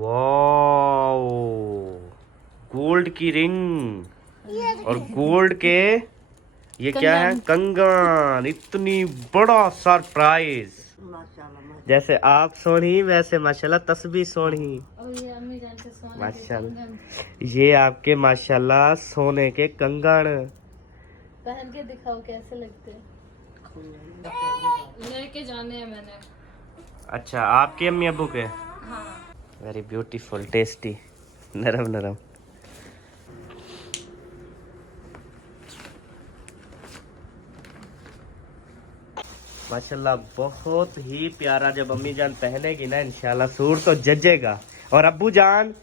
Wow, gold की ring और gold के ये क्या है, कंगन। इतनी बड़ा सरप्राइज। जैसे आप सोनी वैसे माशाल्लाह तस्बीह सोनी। माशाल्लाह ये आपके माशाल्लाह सोने के कंगन। पहन के दिखाओ कैसे लगते हैं। लेके जाने हैं मैंने। अच्छा, आपके अम्मी अब्बू के? हाँ। वेरी ब्यूटीफुल, टेस्टी, नरम नरम। माशाल्लाह बहुत ही प्यारा। जब अम्मी जान पहनेगी ना इंशाल्लाह सूट तो जजेगा। और अब्बू जान,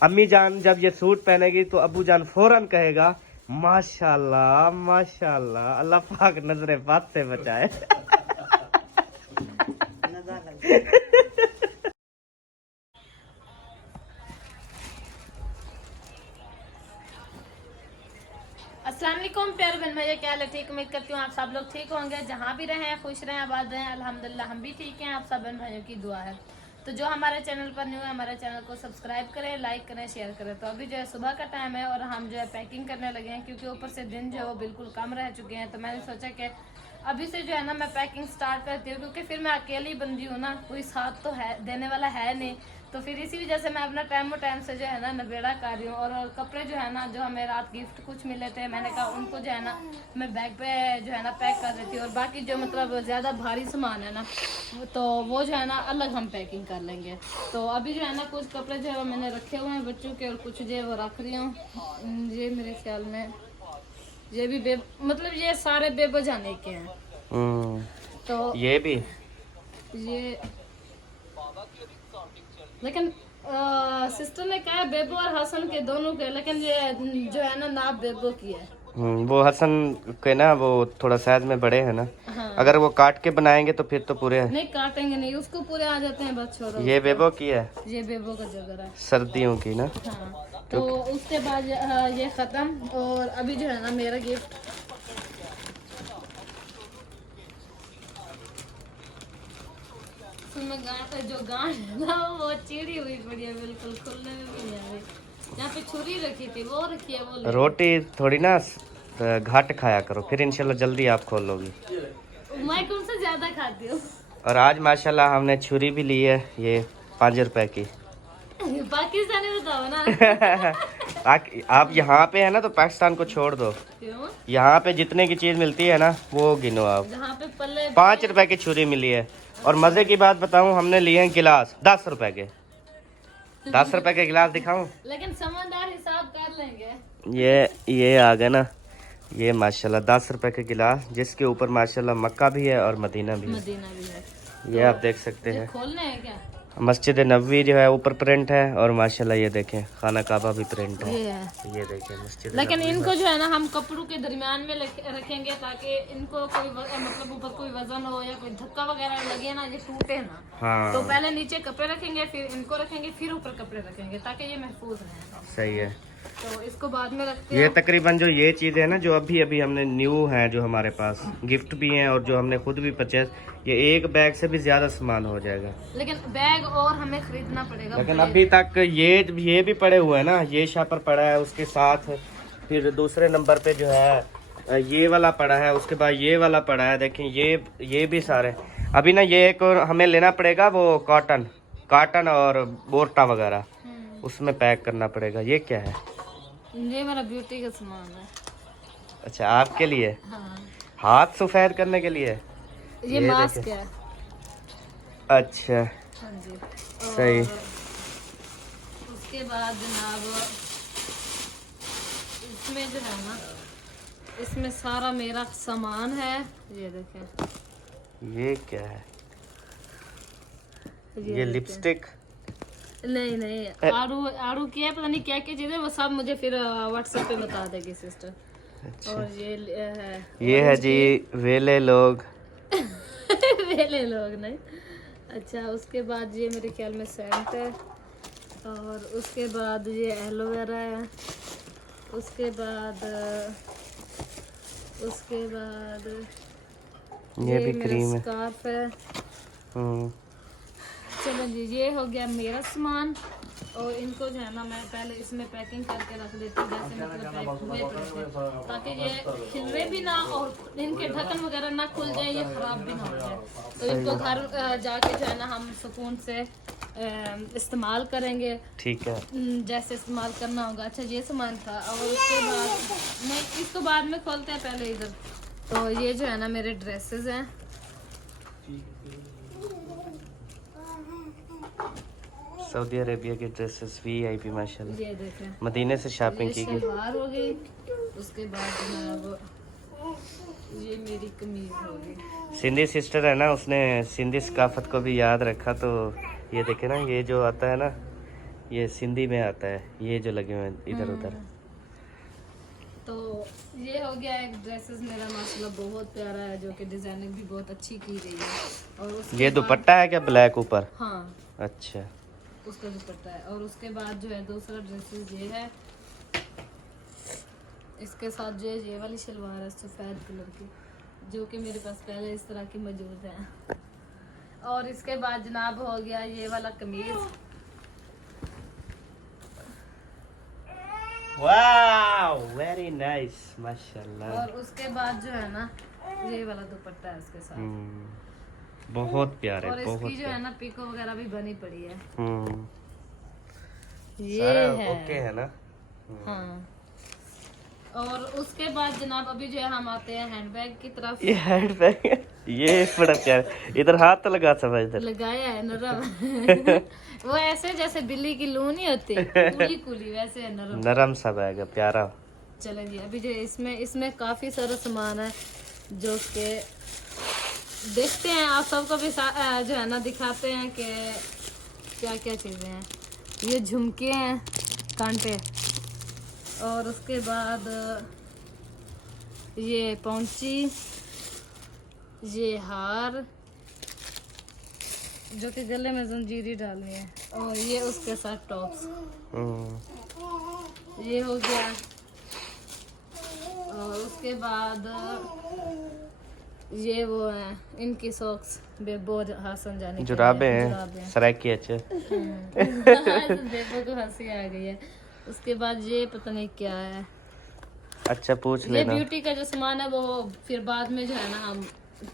अम्मी जान जब ये सूट पहनेगी तो अब्बू जान फौरन कहेगा माशाल्लाह माशाल्लाह, अल्लाह पाक नजरे बात से बचाए। अस्सलाम वालेकुम प्यारे बहन भाई, क्या हाल है? ठीक, उम्मीद करती हूँ आप सब लोग ठीक होंगे। जहाँ भी रहें खुश रहें, आबाद रहें। अल्हम्दुलिल्लाह हम भी ठीक हैं, आप सब बहन भाइयों की दुआ है। तो जो हमारे चैनल पर न्यू है, हमारे चैनल को सब्सक्राइब करें, लाइक करें, शेयर करें। तो अभी जो है सुबह का टाइम है और हम जो है पैकिंग करने लगे हैं, क्योंकि ऊपर से दिन जो है वो बिल्कुल कम रह चुके हैं। तो मैंने सोचा कि अभी से जो है ना मैं पैकिंग स्टार्ट करती हूँ, क्योंकि फिर मैं अकेली बंदी हूँ ना, कोई साथ तो है देने वाला है नहीं। तो फिर इसी वजह से मैं अपना टाइम से जो है ना नबेड़ा कर रही हूँ। और कपड़े जो है ना, जो हमें रात गिफ्ट कुछ मिले थे, मैंने कहा उनको जो है ना मैं बैग पे जो है ना पैक कर देती हूँ। और बाकी जो मतलब ज़्यादा भारी सामान है ना, तो वो जो है ना अलग हम पैकिंग कर लेंगे। तो अभी जो है ना कुछ कपड़े जो है वो मैंने रखे हुए हैं बच्चों के, और कुछ जो है वो रख रही हूँ। ये मेरे ख्याल में ये भी मतलब ये सारे बेबो जाने के हैं। तो ये भी ये लेकिन सिस्टर ने कहा बेबो और हसन के दोनों के, लेकिन ये जो है ना नाप बेबो की है। वो हसन के ना वो थोड़ा साइज में बड़े हैं ना। हाँ। अगर वो काट के बनाएंगे तो फिर तो पूरे है। नहीं काटेंगे नहीं, उसको पूरे आ जाते हैं, बस छोड़ो। ये बेबो की है, ये बेबो का जगह है, सर्दियों की ना। हाँ। तो उसके बाद ये खत्म। और अभी जो है ना मेरा गिफ्ट, जो गांठ है ना वो चिड़ी हुई पड़ी है, बिल्कुल खुलने में भी नहीं आ रही। यहाँ पे छुरी रखी थी वो रखी है, वो रोटी थोड़ी ना घाट खाया करो, फिर इंशाल्लाह जल्दी आप खोल लोगी। मैं कौन सा ज्यादा खाती हूँ। और आज माशाल्लाह हमने छुरी भी ली है, ये 5 रुपए की। पाकिस्तानी बताओ ना। आप यहाँ पे है ना तो पाकिस्तान को छोड़ दो। क्यों? यहाँ पे जितने की चीज मिलती है ना वो गिनो आप। जहाँ पे पल्ले 5 रुपए की छुरी मिली है। और मजे की बात बताऊं, हमने लिए हैं गिलास 10 रुपए के। 10 रुपए के गिलास दिखाऊं? लेकिन समझदार हिसाब कर लेंगे। ये आ गया ना, ये माशाल्लाह 10 रुपए के गिलास, जिसके ऊपर माशाल्लाह मक्का भी है और मदीना भी है। मदीना भी है। ये आप देख सकते हैं। खोलने हैं क्या? मस्जिद नबवी जो है ऊपर प्रिंट है, और माशाल्लाह ये देखें खाना काबा भी प्रिंट है। ये देखें मस्जिद। लेकिन इनको जो है ना हम कपड़ों के दरमियान में रखेंगे, ताकि इनको कोई मतलब ऊपर कोई वजन हो या कोई धक्का वगैरह लगे ना, ये टूटे ना। हाँ। तो पहले नीचे कपड़े रखेंगे, फिर इनको रखेंगे, फिर ऊपर कपड़े रखेंगे, ताकि ये महफूज रहे। सही है। तो इसको बाद में रखते ये हैं। तकरीबन जो ये चीज़ है ना, जो अभी अभी हमने न्यू है, जो हमारे पास गिफ्ट भी हैं और जो हमने खुद भी परचेज, ये एक बैग से भी ज्यादा सामान हो जाएगा। लेकिन बैग और हमें खरीदना पड़ेगा। लेकिन अभी तक ये भी पड़े हुए हैं ना, ये शापर पड़ा है, उसके साथ फिर दूसरे नंबर पे जो है ये वाला पड़ा है, उसके बाद ये वाला पड़ा है। देखें ये भी सारे। अभी ना ये एक और हमें लेना पड़ेगा, वो कॉटन और बोर्टा वगैरह, उसमें पैक करना पड़ेगा। ये क्या है? ये मेरा ब्यूटी का सामान है। अच्छा, आपके लिए? हाँ। हाथ सफेद करने के लिए? ये मास्क है। अच्छा। हाँ जी। सही। उसके बाद जनाब इसमें जो है ना, इसमें सारा मेरा सामान है। ये देखें। ये क्या है? ये लिपस्टिक? नहीं आड़ू की है, पता नहीं क्या क्या चीज़ है, वो सब मुझे फिर व्हाट्सएप पे बता देगी सिस्टर। अच्छा। और ये है जी वेले लोग। वेले लोग नहीं। अच्छा, उसके बाद ये मेरे ख्याल में सेंट है, और उसके बाद ये एलोवेरा है, उसके बाद ये भी क्रीम है, स्कार्फ है। चलो जी, ये हो गया मेरा सामान। और इनको जो है ना मैं पहले इसमें पैकिंग करके रख देती हूँ, जैसे मतलब पैक हुए पड़े थे, ताकि ये खिलवे भी ना और इनके ढक्कन वगैरह ना खुल जाए, ये खराब भी ना हो जाए। तो इनको घर जाके जो है ना हम सुकून से इस्तेमाल करेंगे, ठीक है। जैसे इस्तेमाल करना होगा। अच्छा ये सामान था, और उसके बाद मैं इसको बाद में खोलते हैं, पहले इधर। तो ये जो है ना मेरे ड्रेसेस हैं, सऊदी अरेबिया के ड्रेसेस VIP माशाल्लाह, ये देखें मदीने से शॉपिंग की गई। शलवार हो गई, उसके बाद जनाब ये मेरी कमीज हो गई। सिंधी सिस्टर है ना, उसने सिंधी सकाफत को भी याद रखा। तो ये देखे ना, ये जो आता है ना, ये सिंधी में आता है, ये जो लगे हुए हैं इधर उधर। तो ये हो गया एक ड्रेसेस मेरा माशाल्लाह बहुत प्यारा है, जो कि डिजाइनिंग भी बहुत अच्छी की गई है। और उसके ये बाद- दुपट्टा है क्या ब्लैक ऊपर? हाँ अच्छा, उसका दुपट्टा है। और उसके बाद जो है दूसरा ड्रेसेस ये है, इसके साथ जो है ये वाली शलवार है सफ़ेद कलर की, जो कि मेरे पास पहले इस तरह की मौजूद है। और इसके बाद जनाब हो गया ये वाला कमीज, वाओ वेरी नाइस माशाल्लाह। और उसके बाद जो है ना ये वाला दुपट्टा है उसके साथ। बहुत प्यारे, और बहुत इसकी जो है ना पिको वगैरह भी बनी पड़ी है। ये सारा है ओके है ना। हाँ। और उसके बाद जनाब अभी जो है हम आते हैं हैंडबैग की तरफ। ये हैंडबैग है, ये बड़ा प्यारा। इधर हाथ तो लगा समझ इधर। लगाया है नरम वो ऐसे जैसे बिल्ली की लू नहीं होती, कूली कूली, वैसे है नरम नरम सा बैग है, प्यारा। चले जी अभी जो इसमें काफी सारा सामान है, जो कि देखते हैं, आप सबको भी जो है ना दिखाते हैं कि क्या क्या चीजें हैं। ये झुमके हैं, कांटे, और उसके बाद ये पौंची, ये हार जो कि गले में जंजीरी डाली है, और ये उसके साथ टॉप्स। ये हो गया। और उसके बाद ये वो है इनकी सॉक्स, बेबो हासन जाने जुराबे हैं सराकी। अच्छे बेबो को हंसी आ गई है। उसके बाद ये पता नहीं क्या है। अच्छा पूछ ये लेना। ब्यूटी का जो सामान है वो फिर बाद में जो है ना हम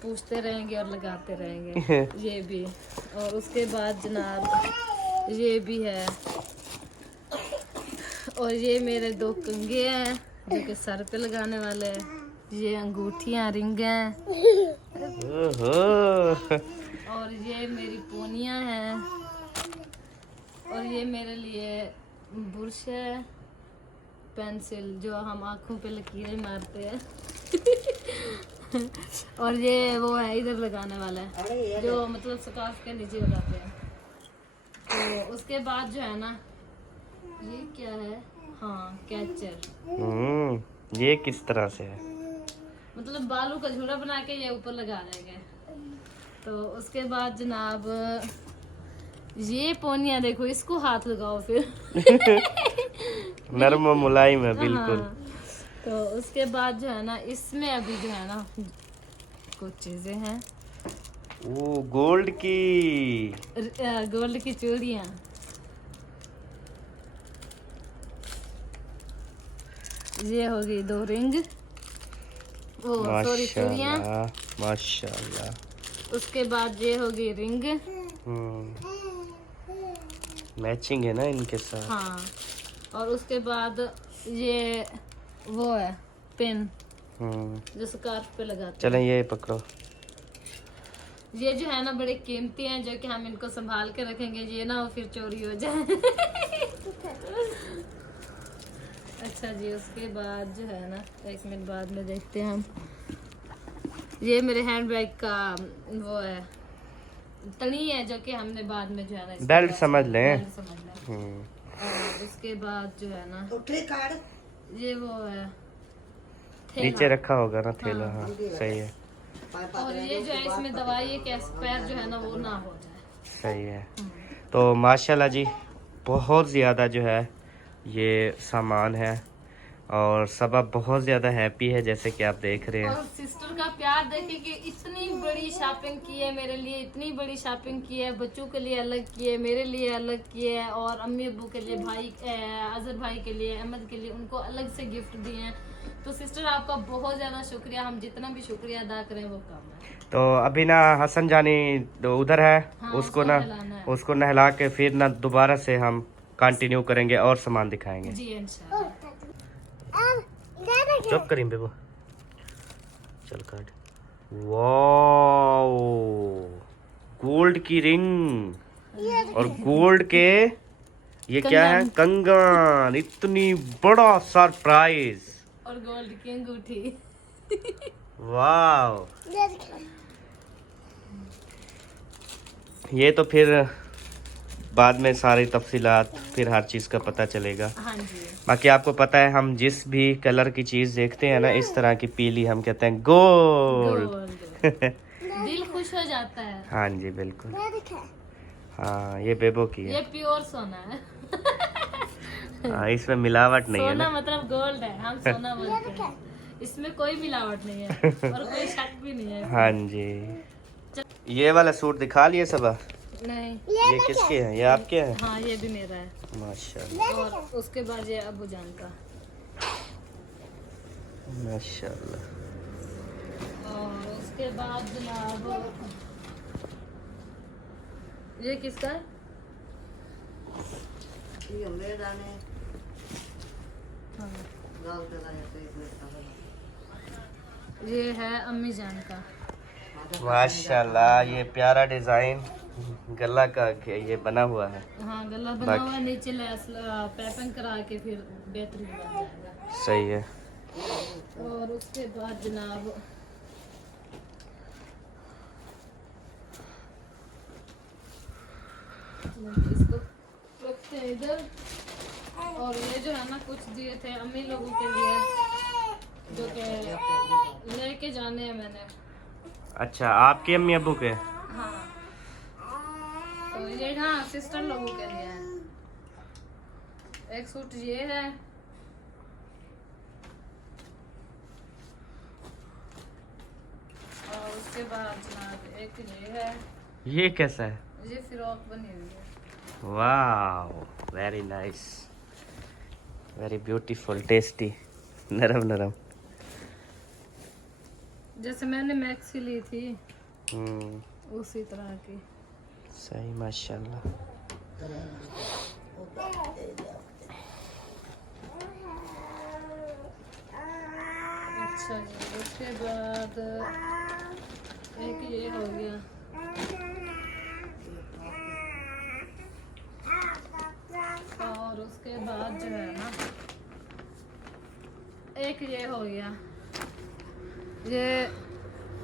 पूछते रहेंगे और लगाते रहेंगे। ये भी। और उसके बाद जनाब ये भी है, और ये मेरे 2 कंगे हैं जो कि सर पे लगाने वाले हैं। ये अंगूठियां, रिंग हैं, और ये मेरी पोनियां हैं, और ये मेरे लिए बुरश है, पेंसिल जो हम आँखों पे लकीरें मारते हैं और ये वो है इधर लगाने वाला है, जो मतलब स्कार्फ के नीचे लगाते हैं। तो उसके बाद जो है ना ये क्या है, हाँ कैचर। ये किस तरह से है? मतलब बालों का झूला बना के ये ऊपर लगा देंगे। तो उसके बाद जनाब ये पोनिया देखो, इसको हाथ लगाओ फिर नरम और मुलायम है बिल्कुल। हाँ। तो उसके बाद जो है ना इसमें अभी जो है ना कुछ चीजें हैं। ओ गोल्ड की चूड़ियाँ, ये हो गई 2 रिंग, वो सॉरी चूड़ियाँ। माशाल्लाह। उसके बाद ये हो गई रिंग। मैचिंग है ना इनके साथ। हाँ। और उसके बाद ये वो है पिन जो स्कार्फ पे लगाते हैं। चलें ये पकड़ो। ये जो है ना बड़े कीमती हैं, जो कि हम इनको संभाल के रखेंगे, ये ना हो फिर चोरी हो जाए अच्छा जी। उसके बाद जो है ना 1 मिनट बाद में देखते हैं हम। ये मेरे हैंडबैग का वो है तनी है, जो कि हमने बाद में जो है ना बेल्ट समझ लें। और उसके बाद जो है ना ये वो है नीचे रखा होगा ना थैला। हाँ सही है। और ये जो है इसमें दवाई है कि एक्सपायर जो है ना वो ना हो जाए। सही है। तो माशाल्लाह जी बहुत ज़्यादा जो है ये सामान है, और सबा बहुत ज़्यादा हैप्पी है जैसे कि आप देख रहे हैं। और सिस्टर का प्यार देखिए कि इतनी बड़ी शॉपिंग की है मेरे लिए, इतनी बड़ी शॉपिंग की है, बच्चों के लिए अलग की है, मेरे लिए अलग की है, और अम्मी अब्बू के लिए, भाई अजहर भाई के लिए, अहमद के लिए, उनको अलग से गिफ्ट दिए हैं। तो सिस्टर आपका बहुत ज़्यादा शुक्रिया, हम जितना भी शुक्रिया अदा करें वो कम है। तो अभी ना हसन जानी उधर है, हाँ, उसको ना नहलाना है। उसको नहला के फिर ना दोबारा से हम कंटिन्यू करेंगे और सामान दिखाएंगे। जी इंशाल्लाह। चुप करीम बेबो, चल काट। वाओ, गोल्ड की रिंग और गोल्ड के ये क्या है, कंगन, इतनी बड़ा सरप्राइज, और गोल्ड की अंगूठी। वाओ। ये तो फिर बाद में सारी तफसीलात फिर हर चीज़ का पता चलेगा। हाँ जी। बाकी आपको पता है हम जिस भी कलर की चीज़ देखते हैं ना, इस तरह की पीली, हम कहते हैं गोल्ड। दिल खुश हो जाता है। हाँ जी बिल्कुल। हाँ ये बेबो की ये है। प्योर सोना है। हाँ, इसमें मिलावट नहीं है सोना ना। मतलब गोल्ड है, हम सोना बोलते हैं। इसमें कोई मिलावट नहीं है और कोई शक भी नहीं है। हाँ जी। ये वाला सूट दिखा लिए सब? नहीं। ये किसके हैं? ये आपके हैं? हाँ ये भी मेरा है। माशाल्लाह और उसके बाद ये अबू जान का। माशाल्लाह। और उसके बाद जनाब ये किसका है? हाँ। ये है अम्मी जान का। माशाल्लाह, ये प्यारा डिजाइन गला का ये बना हुआ है। हाँ गला बना हुआ है, नीचे लेस पैपिंग करा के फिर बेहतरीन बन जाएगा। सही है। और उसके बाद जनाब इसको रखते हैं इधर। और ये जो है ना कुछ दिए थे अम्मी लोगों के लिए, जो कि लेके जाने हैं मैंने। अच्छा, आपके अम्मी अब्बू के? हाँ तो ये हाँ सिस्टर लोगों के लिए है। एक सूट ये है, और उसके बाद जनाब एक ये है। ये कैसा है? ये फ्रॉक बनी हुई है। वाह, very nice, very beautiful, tasty, नरम नरम। जैसे मैंने मैक्सी ली थी हम्म, उसी तरह की। सही, माशाल्लाह। अच्छा जी, उसके बाद एक ये हो गया। और उसके बाद जो है ना एक ये हो गया, ये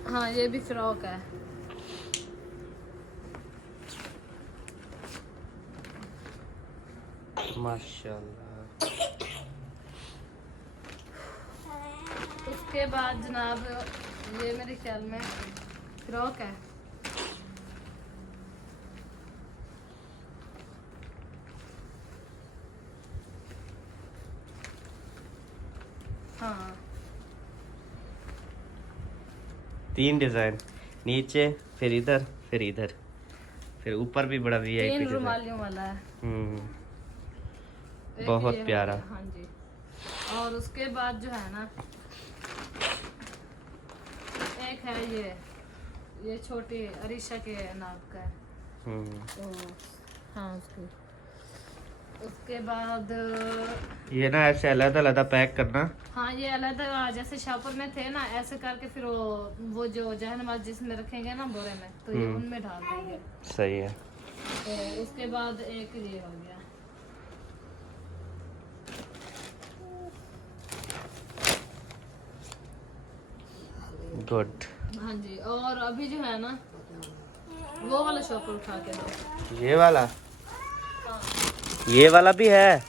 हाँ ये भी फ्रॉक है। माशाल्लाह। उसके बाद जनाब ये मेरे ख्याल में फ्रॉक है। हाँ 3 डिजाइन, नीचे फिर इधर फिर इधर, फिर ऊपर भी बड़ा 3 वीआईपी डिजाइन। रुमालियों वाला है। एक बहुत ये हो प्यारा। गया, हाँ जी। और उसके बाद जो है ना एक है ये छोटी अरीशा के नाप का है। तो हाँ उसके बाद ये ना ऐसे अलग अलग पैक करना। हाँ ये अलग जैसे शॉपर में थे ना, ऐसे करके फिर वो जो जहनमाज जिसमें रखेंगे ना बोरे में, तो ये उनमें डाल देंगे। सही है। तो उसके बाद एक ये हो गया। गुड। हाँ जी। और अभी जो है ना वो वाला शॉपर उठा के दो। ये वाला? हाँ ये वाला भी है? ये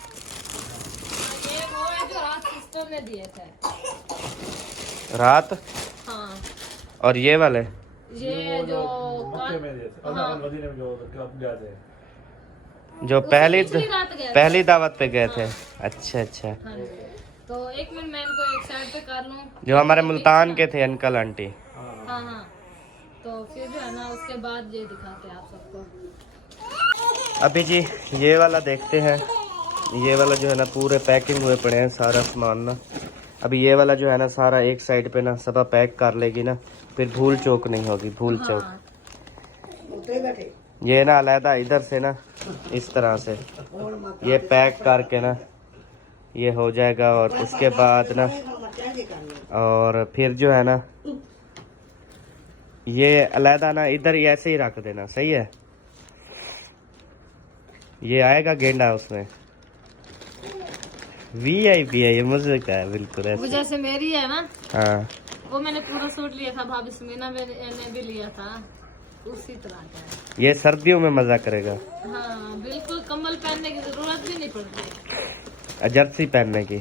वो है जो रात सिस्टर ने दिए थे। रात? हाँ। और ये वाले? ये जो जो पिछली रात गए थे। पहली दावत पे गए थे। हाँ। अच्छा अच्छा। हाँ जी। तो एक मिनट मैं इनको एक साइड पे कर लूँ। जो हमारे मुल्तान के थे अंकल आंटी। हाँ हाँ, तो फिर जो है ना उसके बाद ये दिखाते हैं आप सबको। अभी जी ये वाला देखते हैं। ये वाला जो है ना पूरे पैकिंग हुए पड़े हैं सारा सामान ना। अभी ये वाला जो है ना सारा एक साइड पे ना सब पैक कर लेगी ना, फिर भूल चौक नहीं होगी, भूल चौक। हाँ। ये ना अलहदा इधर से ना इस तरह से ये पैक करके ना ये हो जाएगा, और उसके बाद ना और फिर जो है ना ये अलहदा ना इधर ऐसे ही रख देना, सही है। ये आएगा गेंडा उसमें, VIP है ये, मुझे का है बिल्कुल वो ऐसे। जैसे मेरी है ना, हाँ वो मैंने पूरा सूट लिया था, भाभी सुमीना ने भी लिया था, उसी तरह का है। ये सर्दियों में मजा करेगा। हाँ बिल्कुल, कम्बल पहनने की जरूरत भी नहीं पड़ती। जर्सी पहनने की।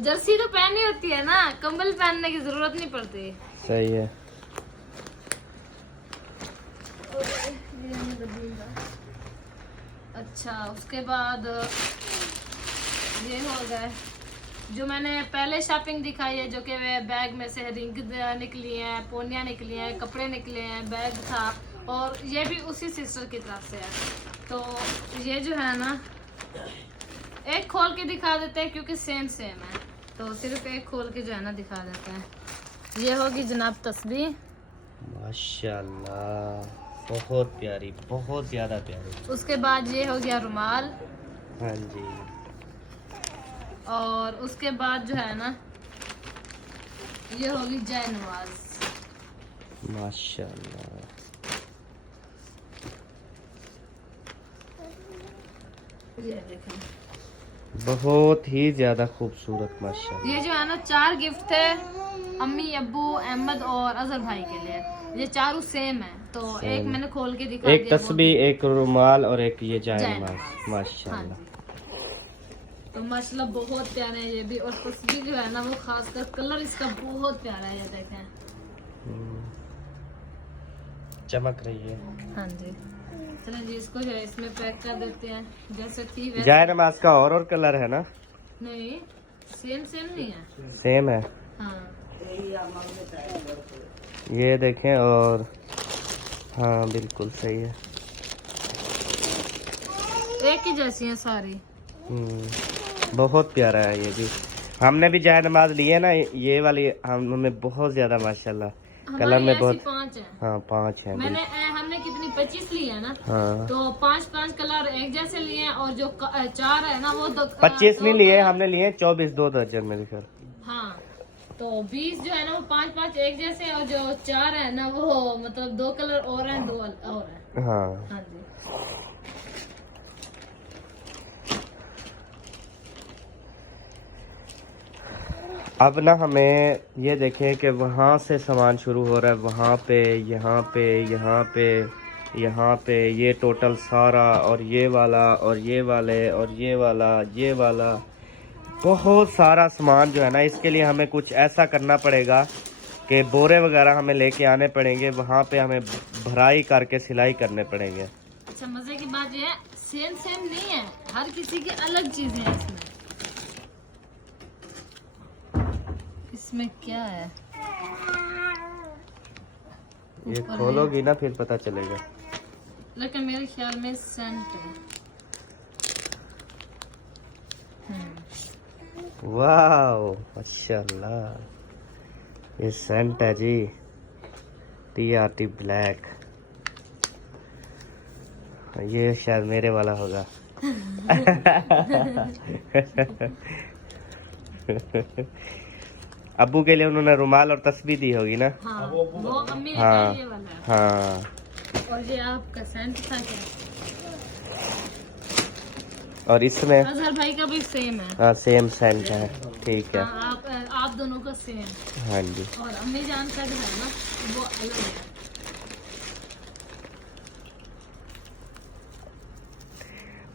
जर्सी तो पहनी होती है ना, कम्बल पहनने की जरूरत नहीं पड़ती। सही है। अच्छा, उसके बाद ये हो गए जो मैंने पहले शॉपिंग दिखाई है, जो कि बैग में से रिंग निकली है, पोनियाँ निकली हैं, कपड़े निकले हैं, बैग था, और ये भी उसी सिस्टर की तरफ से है। तो ये जो है ना एक खोल के दिखा देते हैं क्योंकि सेम सेम है, तो सिर्फ एक खोल के जो है ना दिखा देते हैं। ये होगी जनाब तस्बीह, माशाल्लाह बहुत प्यारी, बहुत ज्यादा प्यारी। उसके बाद ये हो गया रुमाल, हाँ जी। और उसके बाद जो है ना ये होगी जय नवाज। माशाल्लाह ये देखें, बहुत ही ज्यादा खूबसूरत माशाल्लाह। ये जो है ना 4 गिफ्ट थे अम्मी, अब्बू, अहमद और अजहर भाई के लिए। ये चारों सेम है, तो सेम। एक मैंने खोल के दिखा एक दिया, तस्बीह, एक रुमाल और एक ये जय जायनमाज। नवाज। माशाल्लाह। तो माशाल्लाह बहुत प्यारे हैं ये भी, और तस्बीह जो है ना वो खासकर कलर इसका बहुत प्यारा है, ये देखें। चमक रही है। हाँ जी, चलें जी इसको जो है इसमें पैक कर देते हैं जैसे थी वैसे। जायनमाज का और कलर है ना? नहीं, सेम सेम नहीं है। सेम है। हाँ ये देखें, और हाँ बिल्कुल सही है, एक ही जैसी है सारी। बहुत प्यारा है ये भी। हमने भी जायनमाज लिए ना, ये वाली हमें बहुत ज्यादा माशाल्लाह कलर में बहुत। 5 है। हाँ 5 है। हमने कितनी 25 ली है ना, हाँ तो 5 कलर एक जैसे लिए हैं, और जो 4 है ना वो 25 नहीं लिए, हमने लिए 24, 2 दर्जन मेरे ख्याल। हाँ, तो 20 जो है ना वो 5 एक जैसे, और जो 4 है ना वो मतलब 2 कलर और हैं, 2 और हैं। हाँ हाँ जी। अब ना हमें ये देखें कि वहाँ से सामान शुरू हो रहा है, वहाँ पे, यहाँ पे, यहाँ पे, यहाँ पे, ये टोटल सारा, और ये वाला, और ये वाले, और ये वाला, ये वाला, बहुत सारा सामान जो है ना। इसके लिए हमें कुछ ऐसा करना पड़ेगा कि बोरे वगैरह हमें लेके आने पड़ेंगे, वहाँ पे हमें भराई करके सिलाई करने पड़ेंगे। अच्छा, मजे की बात ये है सेम सेम नहीं है, हर किसी की अलग चीजें हैं इसमें। इसमें क्या है ये खोलोगी ना फिर पता चलेगा। लेकिन मेरे ख्याल में सेंट है। वाह माशाल्लाह, ये सेंट है जी, TRT ब्लैक। ये शायद मेरे वाला होगा। अब्बू के लिए उन्होंने रुमाल और तस्बीह दी होगी ना? हाँ, वो अम्मी ने हाँ ये वाला है। हाँ। और ये आपका सेंट था क्या? और इसमें अजहर भाई का भी सेम है। हाँ सेम सेंट है, ठीक है। हाँ, आप दोनों का सेम। हाँ जी। और अम्मी जान का जो है ना वो अलग है।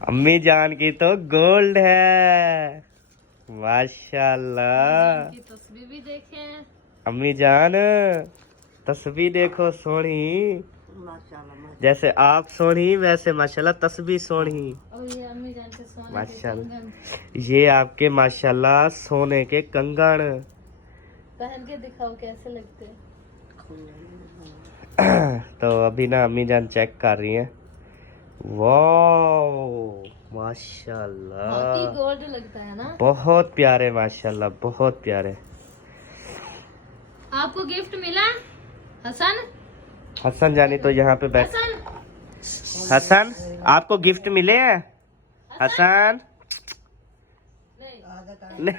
अम्मी जान की तो गोल्ड है माशाल्लाह। की तस्वीर भी देखें। अम्मी जान तस्वीर देखो सोनी। जैसे आप सोनी वैसे माशाल्लाह तस्बीह सोनी। और ये अम्मी जान के सोने के माशाल्लाह कंगन। ये आपके माशाल्लाह सोने के कंगन। पहन के दिखाओ कैसे लगते हैं। तो अभी ना अम्मी जान चेक कर रही हैं। वाह माशाल्लाह बाकी गोल्ड लगता है ना। बहुत प्यारे माशाल्लाह बहुत प्यारे। आपको गिफ्ट मिला हसन? हसन जानी तो यहाँ पे बैठ। हसन हसन आपको गिफ्ट मिले हैं? हसन नहीं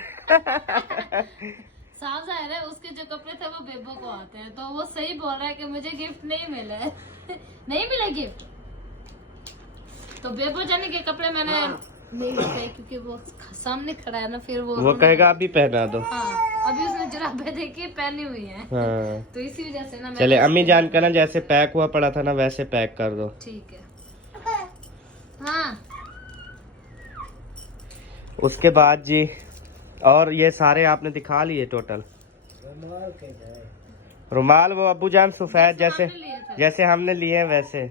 साफ जाहिर है उसके जो कपड़े थे वो बेबो को आते हैं, तो वो सही बोल रहा है कि मुझे गिफ्ट नहीं मिला है। नहीं मिला गिफ्ट, तो बेबो जाने के कपड़े मैंने नहीं रखे क्योंकि वो सामने खड़ा है ना, फिर वो कहेगा अभी पहना दो। हाँ अभी उसने जुराबे देखी पहनी हुई है। हाँ। तो इसी वजह से ना चले अम्मी जान का ना जैसे पैक हुआ पड़ा था ना वैसे पैक कर दो। ठीक है। हाँ उसके बाद जी और ये सारे आपने दिखा लिए टोटल रुमाल। वो अब्बू जान सफेद जैसे जैसे हमने लिए हैं वैसे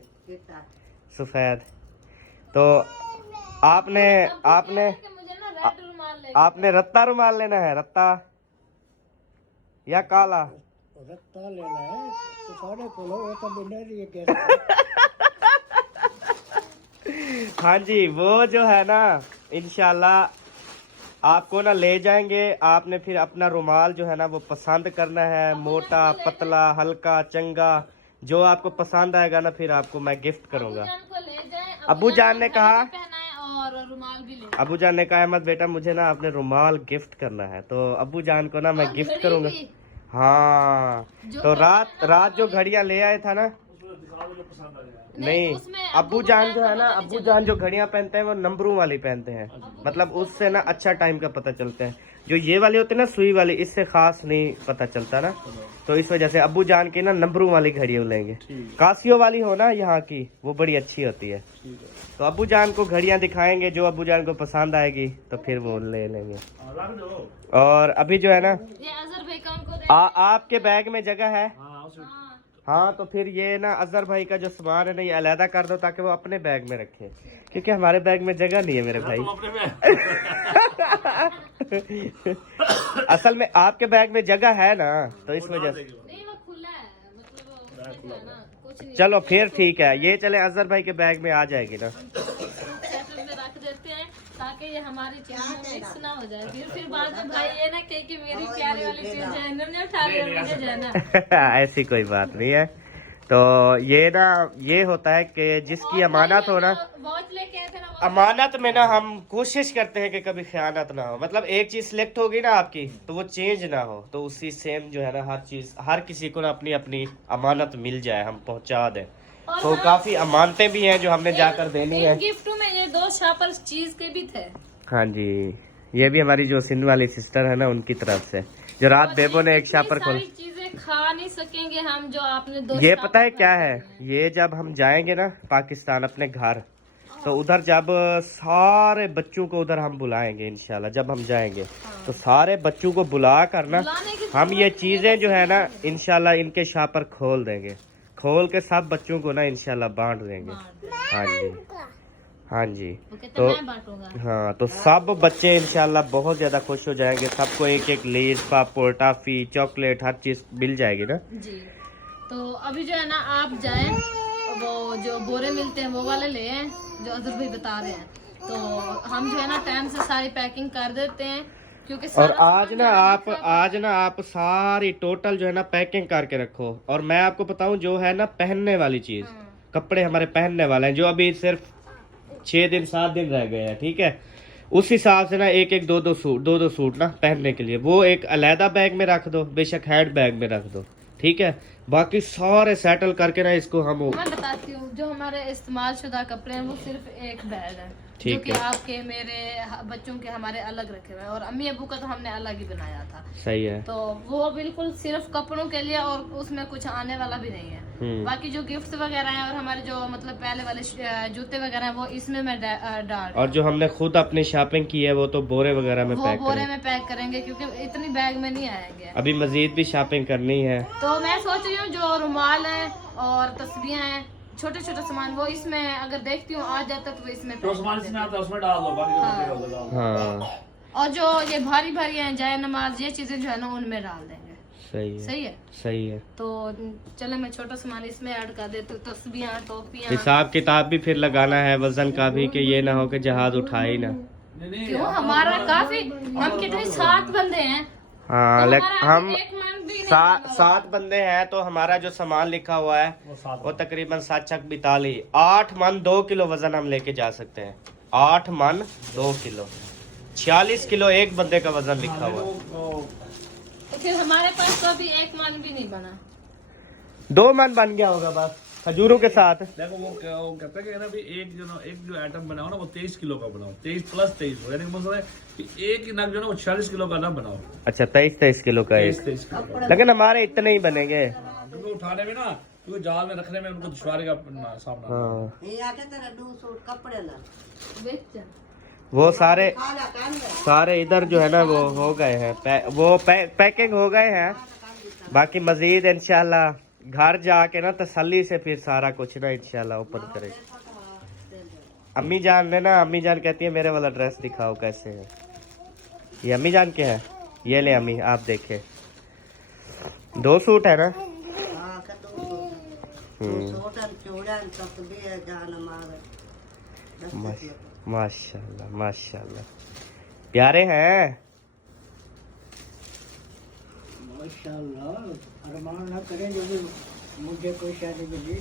सफेद। तो आपने मुझे ना रेड रुमाल ले आपने रत्ता रुमाल लेना है? रत्ता या काला? रत्ता लेना है तो सारे को लो, वो तो बिना लिए हाँ जी वो जो है ना इंशाल्लाह आपको ना ले जाएंगे। आपने फिर अपना रुमाल जो है ना वो पसंद करना है, मोटा पतला हल्का चंगा जो आपको पसंद आएगा ना फिर आपको मैं गिफ्ट करूंगा। को ले जाएं। अब्बू जान ने कहा और रुमाल भी ले। अब्बू जान ने कहा अहमद बेटा मुझे ना अपने रुमाल गिफ्ट करना है, तो अब्बू जान को ना मैं गिफ्ट करूंगा। हाँ तो रात जो घड़ियां ले आए था ना नहीं अब्बू जान जो है ना अब्बू जान जो घड़ियां पहनते हैं वो नंबरों वाली पहनते हैं, मतलब उससे ना अच्छा टाइम का पता चलता है। जो ये वाली होती है ना सुई वाली इससे खास नहीं पता चलता ना, तो इस वजह से अब्बू जान की ना नंबरों वाली घड़ियां लेंगे। कासियो वाली हो ना यहाँ की वो बड़ी अच्छी होती है। तो अब्बू जान को घड़ियां दिखाएंगे, जो अब्बू जान को पसंद आएगी तो फिर वो ले लेंगे। और अभी जो है ना ये अजहर भाई का उनको आपके बैग में जगह है? हाँ तो फिर ये ना अजहर भाई का जो सामान है ना ये अलहदा कर दो ताकि वो अपने बैग में रखे, क्योंकि हमारे बैग में जगह नहीं है मेरे भाई। असल में आपके बैग में जगह है ना तो इस वजह से नहीं वो खुला है, मतलब है ना कुछ नहीं। चलो फिर ठीक है ये चले अजहर भाई के बैग में आ जाएगी ना। सेटल में रख देते हैं ताकि ये हमारी चीज में मिक्स ना हो जाए, फिर बाद में भाई ये ना कहे कि मेरी प्यारी वाली चीज है इन्होंने उठा लिया मुझे जो है ना। ऐसी कोई बात नहीं है। तो ये ना ये होता है कि जिसकी अमानत हो ना वॉच लेके आए थे ना, अमानत में ना हम कोशिश करते हैं कि कभी खयानत ना हो। मतलब एक चीज सिलेक्ट होगी ना आपकी तो वो चेंज ना हो, तो उसी सेम जो है ना हर चीज हर किसी को ना अपनी अपनी अमानत मिल जाए, हम पहुंचा दें। तो काफी अमानतें भी हैं जो हमने जाकर देनी है। गिफ्ट में ये 2 शापर चीज के भी थे। हाँ जी ये भी हमारी जो सिंध वाली सिस्टर है ना उनकी तरफ से, जो रात बेबो ने एक शापर खोल। चीजें खा नहीं सकेंगे हम जो आपने 2 ये पता है क्या है, ये जब हम जाएंगे ना पाकिस्तान अपने घर तो उधर जब सारे बच्चों को उधर हम बुलाएंगे इंशाल्लाह। जब हम जाएंगे तो सारे बच्चों को बुला कर ना हम ये चीजें जो है ना इंशाल्लाह इनके शापर खोल देंगे, खोल के सब बच्चों को ना इंशाल्लाह बांट देंगे। हाँ जी हाँ जी तो हाँ तो सब बच्चे इंशाल्लाह बहुत ज्यादा खुश हो जाएंगे। सबको एक एक लेस पापड़ टॉफी चॉकलेट हर चीज मिल जाएगी ना जी। तो अभी जो है ना आप जाएं वो जो बोरे मिलते हैं वो वाले ले आए जो अजहर भाई बता रहे हैं, तो हम जो है ना टाइम से सारी पैकिंग कर देते हैं क्योंकि और आज ना आप सारी टोटल जो है ना पैकिंग करके रखो। और मैं आपको बताऊं जो है ना पहनने वाली चीज कपड़े हमारे पहनने वाले हैं जो अभी सिर्फ 6 दिन 7 दिन रह गए हैं, ठीक है, उस हिसाब से ना एक एक दो दो सूट ना पहनने के लिए वो एक अलहदा बैग में रख दो, बेशक हैंड बैग में रख दो, ठीक है। बाकी सारे सेटल करके ना इसको हम मैं बताती हूँ जो हमारे इस्तेमाल शुदा कपड़े हैं वो सिर्फ एक बैग है जो कि आपके मेरे बच्चों के हमारे अलग रखे हुए हैं, और अम्मी अबू का तो हमने अलग ही बनाया था। सही है, तो वो बिल्कुल सिर्फ कपड़ों के लिए और उसमें कुछ आने वाला भी नहीं है। बाकी जो गिफ्ट वगैरह हैं और हमारे जो मतलब पहले वाले जूते वगैरह हैं वो इसमें मैं डाल, और जो हमने खुद अपनी शॉपिंग की है वो तो बोरे वगैरह में वो पैक बोरे करेंगे। में पैक करेंगे क्योंकि इतनी बैग में नहीं आएंगे। अभी मजीद भी शॉपिंग करनी है। तो मैं सोच रही हूँ जो रुमाल है और तस्बीहां हैं, छोटे छोटे सामान, वो इसमें अगर देखती हूँ आ जाता तो वो इसमें पैक कर देती हूँ। उसमें डाल दो, बाकी हाँ और जो ये भारी भारी हैं जाए नमाज, ये चीजें जो है ना उनमें डाल देंगे। सही है, सही है। सही है। तो चलो मैं छोटा सामान इसमें ऐड कर देती हूँ, तस्बीहां, टोपियां। हिसाब किताब भी फिर लगाना है वजन का भी, कि ये ना हो कि जहाज उठाए ना। क्यों, हमारा काफी, हम कितने 7 बंदे हैं। हाँ तो हमारा हम एक मन भी नहीं 7 बंदे हैं, तो हमारा जो सामान लिखा हुआ है वो तकरीबन 7 चक 42, 8 मन 2 किलो वजन हम लेके जा सकते हैं। 8 मन 2 किलो, 46 किलो एक बंदे का वजन लिखा हुआ है। तो फिर हमारे पास तो अभी 1 मन भी नहीं बना। 2 मन बन गया होगा बस खजूरों के साथ। देखो वो कहता है कि एक जो आइटम बनाओ ना वो 23 किलो का बनाओ, 23 प्लस 23, यानी मतलब है कि एक ही नग जो ना वो 40 किलो का ना बनाओ। अच्छा 23 किलो का एक, 23 किलो का। लेकिन हमारे इतने ही बनेंगे। क्योंकि उठाने में ना, क्योंकि जाल में रखने में उनको दुश्वारी का सामना। हाँ ये आके तेरा 2 सूट कपड़े ला बेच वो सारे काला काम है सारे इधर जो है ना वो हो गए हैं, पैकिंग हो गए हैं। बाकी मजीद इंशाल्लाह घर जाके ना तसल्ली से फिर सारा कुछ ना इंशाल्लाह ओपन करेंगे। अम्मी जान ने ना, अम्मी जान कहती है मेरे वाला ड्रेस दिखाओ कैसे है। ये अम्मी जान के है, ये ले अम्मी आप देखे 2 सूट है ना। हां का 2 सूट चूड़न तस्बीह जान मारे माशाल्लाह माशाल्लाह प्यारे हैं। माशाल्लाह, अरमान ना करें जो भी मुझे कोई शादी में दी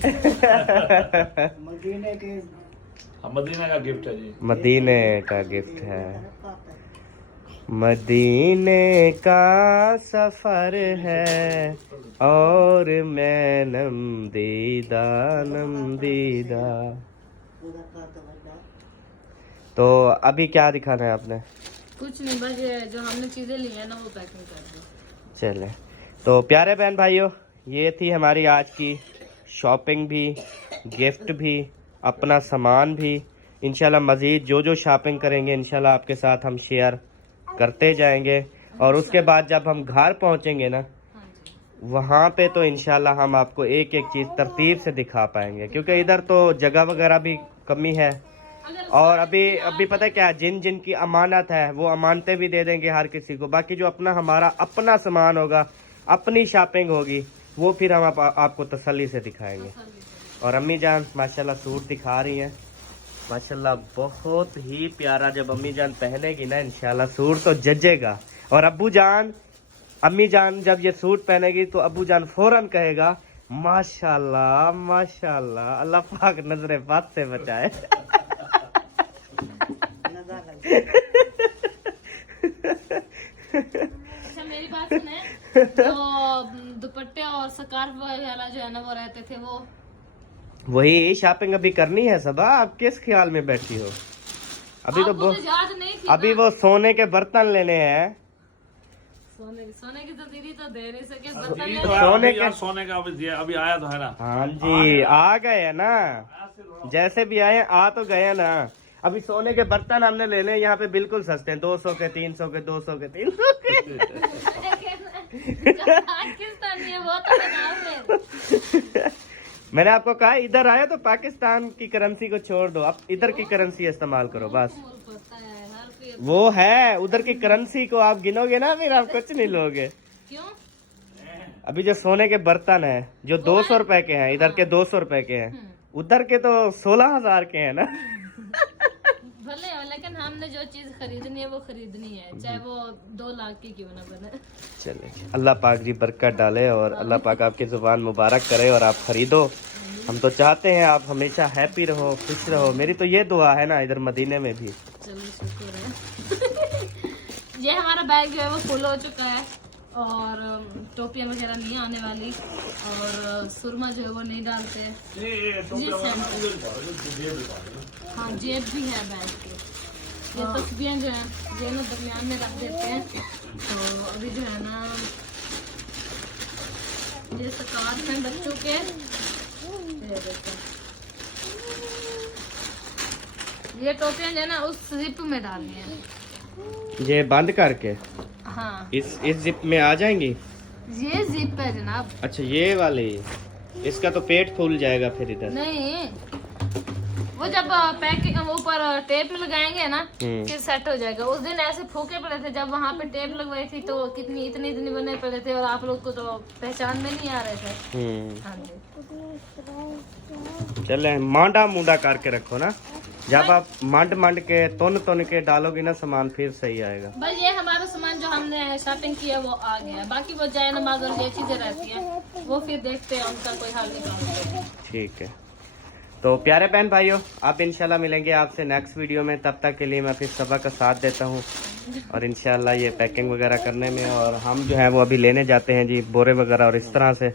मदीने के, मदीना का गिफ्ट है जी, मदीने का गिफ्ट है। मदीने का सफर है और मैं नमदीदा नमदीदा। तो अभी क्या दिखाना है आपने? कुछ नहीं, बस ये जो हमने चीजें ली है ना वो पैकिंग कर दो। चले तो प्यारे बहन भाइयों, ये थी हमारी आज की शॉपिंग भी, गिफ्ट भी, अपना सामान भी। इंशाल्लाह मज़ीद जो जो शॉपिंग करेंगे इंशाल्लाह आपके साथ हम शेयर करते जाएंगे। और उसके बाद जब हम घर पहुंचेंगे ना, वहाँ पे तो इंशाल्लाह हम आपको एक एक चीज़ तरतीब से दिखा पाएंगे, क्योंकि इधर तो जगह वगैरह भी कमी है। और अभी पता है क्या, जिन जिन की अमानत है वो अमानतें भी दे देंगे हर किसी को। बाकी जो हमारा अपना सामान होगा, अपनी शॉपिंग होगी, वो फिर हम आपको तसल्ली से दिखाएंगे। और अम्मी जान माशाल्लाह सूट दिखा रही हैं, माशाल्लाह बहुत ही प्यारा। जब अम्मी जान पहनेगी ना इंशाल्लाह सूट तो जजेगा। और अम्मी जान जब ये सूट पहनेगी तो अब्बू जान फौरन कहेगा माशाल्लाह माशाल्लाह, अल्लाह पाक नजरे बात से बचाए। अच्छा मेरी बात सुने, तो दुपट्टे और स्कार्फ वगैरह जो है ना वो रहते थे, वो वही शॉपिंग अभी करनी है सबा। आप किस ख्याल में बैठी हो? अभी तो आपको तो याद नहीं थी अभी ना? वो सोने के बर्तन लेने हैं। सोने की तो दीदी तो दे नहीं सके, ये बर्तन ले तो ले। सोने का अभी आया तो है ना। हाँ जी आ गए है ना, जैसे भी आए आ तो गए ना। अभी सोने के बर्तन हमने लेने यहाँ पे बिल्कुल सस्ते हैं, 200 के 300 के 200 के 300 के। पाकिस्तानी है वो तो बताओ फिर। मैंने आपको कहा इधर आया तो पाकिस्तान की करेंसी को छोड़ दो, आप इधर की करेंसी इस्तेमाल करो बस। वो है उधर की करेंसी को आप गिनोगे ना फिर आप कुछ नहीं लोगे। क्यों? अभी जो सोने के बर्तन है जो 200 रुपए के हैं, इधर के 200 रुपए के हैं, उधर के तो 16,000 के हैं ना। भले हो, लेकिन हमने जो चीज खरीदनी है वो खरीदनी है, चाहे वो 2 लाख की क्यों ना बने। चले अल्लाह पाक जी बरकत डाले और अल्लाह पाक आपकी जुबान मुबारक करे और आप खरीदो। हम तो चाहते हैं आप हमेशा हैप्पी रहो, खुश रहो। मेरी तो ये दुआ है ना इधर मदीने में भी। चलो शुक्र है। ये हमारा बैग जो है वो फुल हो चुका है और टोपियां वगैरह नहीं आने वाली और सुरमा जो है वो नहीं डालते। हाँ जेब भी है बैग के। ये तस्बीहें जो है ये ना दरमियान में रख देते हैं। तो अभी जो है ना ये स्कार्फ हैं बच्चों के ये देखो, ये टोपियां जो है ना उस जिप में डालनी है। ये बंद करके हाँ, इस जिप में आ जाएंगी। ये जिप है जनाब। अच्छा ये वाली, इसका तो पेट फूल जाएगा फिर इधर। नहीं, वो जब पैकिंग ऊपर टेप लगाएंगे ना फिर सेट हो जाएगा। उस दिन ऐसे फूके पड़े थे जब वहाँ पे टेप लगवाई थी, तो कितनी इतनी इतनी बने पड़े थे और आप लोग को तो पहचान में नहीं आ रहे थे। हाँ जी, चले मांडा मुंडा करके रखो ना, जब आप मंड के तुन के डालोगे ना सामान फिर सही आएगा। बस ये हमारा सामान जो हमने शॉपिंग किया वो आ गया। बाकी वो जाए नमाज और ये चीजें रहती हैं वो फिर देखते हैं, उनका कोई हाल नहीं। ठीक है, तो प्यारे बहन भाइयों, आप इंशाल्लाह मिलेंगे आपसे नेक्स्ट वीडियो में। तब तक के लिए मैं फिर सबा का साथ देता हूँ और इंशाल्लाह ये पैकिंग वगैरह करने में, और हम जो है वो अभी लेने जाते हैं जी बोरे वगैरह और इस तरह से।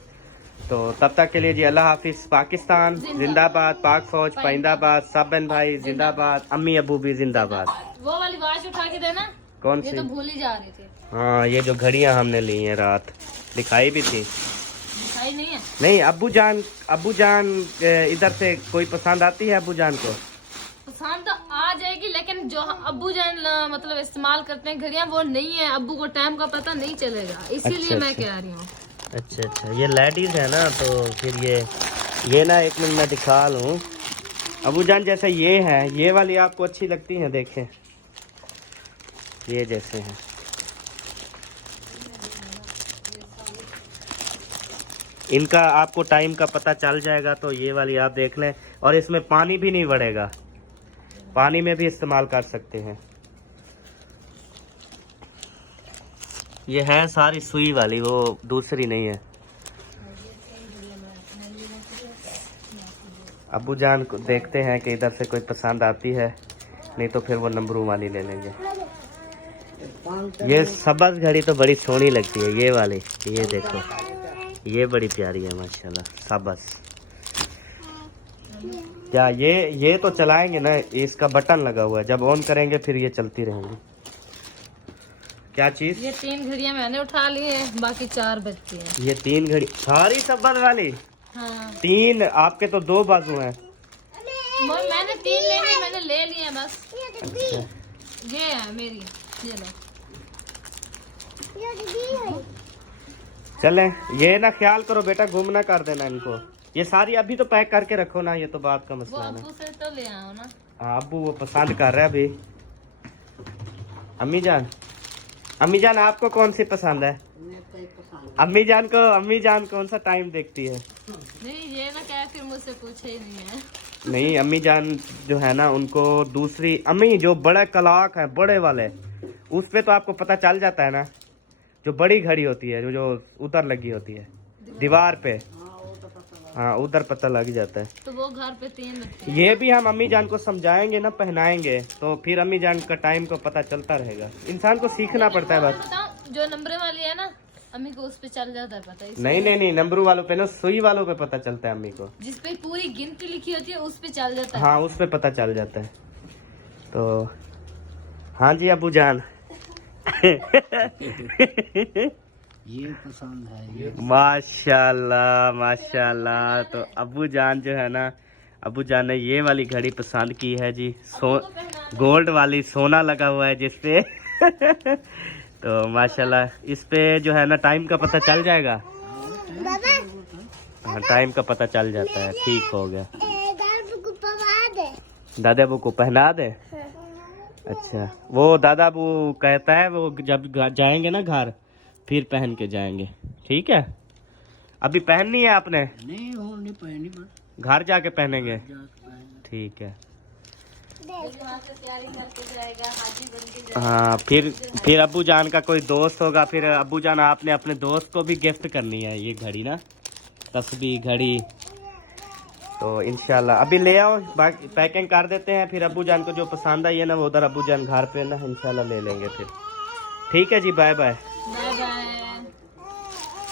तो तब तक के लिए जी अल्लाह हाफिज। पाकिस्तान जिंदाबाद, पाक फौज पाइंदाबाद, सब बहन भाई जिंदाबाद, अम्मी अबू भी जिंदाबाद। वो वाली वॉच उठा के देना, कौन ये सी? तो भूल ही जा रही थी। हाँ, ये जो घड़ियां हमने ली हैं रात, दिखाई भी थी। दिखाई नहीं है? नहीं, अब्बू जान इधर से कोई पसंद आती है अब्बू जान को? पसंद तो आ जाएगी, लेकिन जो अब्बू जान मतलब इस्तेमाल करते हैं घड़ियां वो नहीं है। अब्बू को टाइम का पता नहीं चलेगा, इसीलिए मैं कह रही हूँ। अच्छा, ये लेडीज है ना, तो फिर ये ना एक मिनट मैं दिखा लूँ अबू जान। जैसे ये है, ये वाली आपको अच्छी लगती है? देखें ये जैसे हैं, इनका आपको टाइम का पता चल जाएगा। तो ये वाली आप देख लें, और इसमें पानी भी नहीं बढ़ेगा, पानी में भी इस्तेमाल कर सकते हैं। ये है सारी सुई वाली, वो दूसरी नहीं है। अब्बू जान को देखते हैं कि इधर से कोई पसंद आती है, नहीं तो फिर वो नंबरू वाली ले लेंगे। ये सबज घड़ी तो बड़ी सोहनी लगती है, ये वाली, ये देखो ये बड़ी प्यारी है माशाल्लाह, सबज। क्या ये तो चलाएंगे ना, इसका बटन लगा हुआ है, जब ऑन करेंगे फिर ये चलती रहेंगी। क्या चीज? ये 3 घड़ियां मैंने उठा ली है, बाकी 4 बच्चे हैं। ये 3 घड़ी सारी सबज वाली? हाँ, 3, आपके तो 2 बाजू हैं। मैंने 3 लेने, मैंने ले लिए हैं बस। अच्छा, ये है मेरी, ये लो। चले ये ना ख्याल करो बेटा, घूम ना कर देना इनको। ये सारी अभी तो पैक करके रखो ना, ये तो बात का वो मसला है ना। अब्बू से तो ले आओ ना। हाँ, अब्बू वो पसंद कर रहे हैं अभी। अम्मी जान आपको कौन सी पसंद है? अम्मी जान कौन सा टाइम देखती है? नहीं, ये ना क्या फिर मुझसे पूछे ही नहीं है। नहीं, अम्मी जान जो है ना, उनको दूसरी अम्मी जो बड़े कलाक है बड़े वाले, उस पे तो आपको पता चल जाता है ना, जो बड़ी घड़ी होती है, जो उधर लगी होती है दीवार पे। हाँ, उधर पता लग जाता है। तो वो घर पे 3 रखते हैं। ये भी हम अम्मी जान को समझाएंगे ना, पहनाएंगे, तो फिर अम्मी जान का टाइम को पता चलता रहेगा। इंसान को सीखना पड़ता है बस। बताओ, जो नंबर वाली है ना, अम्मी को उस पे चल जाता है पता। नहीं, नंबरू वालों पे ना, सुई वालों पे पता चलता है अम्मी को। जिस पे पूरी गिनती लिखी होती है उस पे चल जाता है। हाँ, उस पे पता चल जाता है। तो हाँ जी अब्बू जान ये पसंद है ये। माशाल्लाह। तो अब्बू जान जो है ना, अब्बू जान ने ये वाली घड़ी पसंद की है जी, गोल्ड वाली, सोना लगा हुआ है जिसपे तो माशाल्लाह इस पे जो है ना टाइम का पता चल जाएगा। हाँ, टाइम का पता चल जाता है। ठीक हो गया। दादा अबू को पहना दे। अच्छा, वो दादा अबू कहता है वो जब जाएंगे ना घर फिर पहन के जाएंगे। ठीक है, अभी पहननी है आपने? नहीं, वो नहीं पहनी, बस घर जाके पहनेंगे। ठीक है। हाँ, फिर अब्बू जान का कोई दोस्त होगा, फिर अब्बू जान आपने अपने दोस्त को भी गिफ्ट करनी है ये घड़ी ना, तस्बीह घड़ी। तो इंशाल्लाह अभी ले आओ, बाकी पैकिंग कर देते हैं, फिर अब्बू जान को जो पसंद आई है ना, वो उधर अब्बू जान घर पे ना इंशाल्लाह ले लेंगे फिर। ठीक है जी, बाय बाय। Bye bye.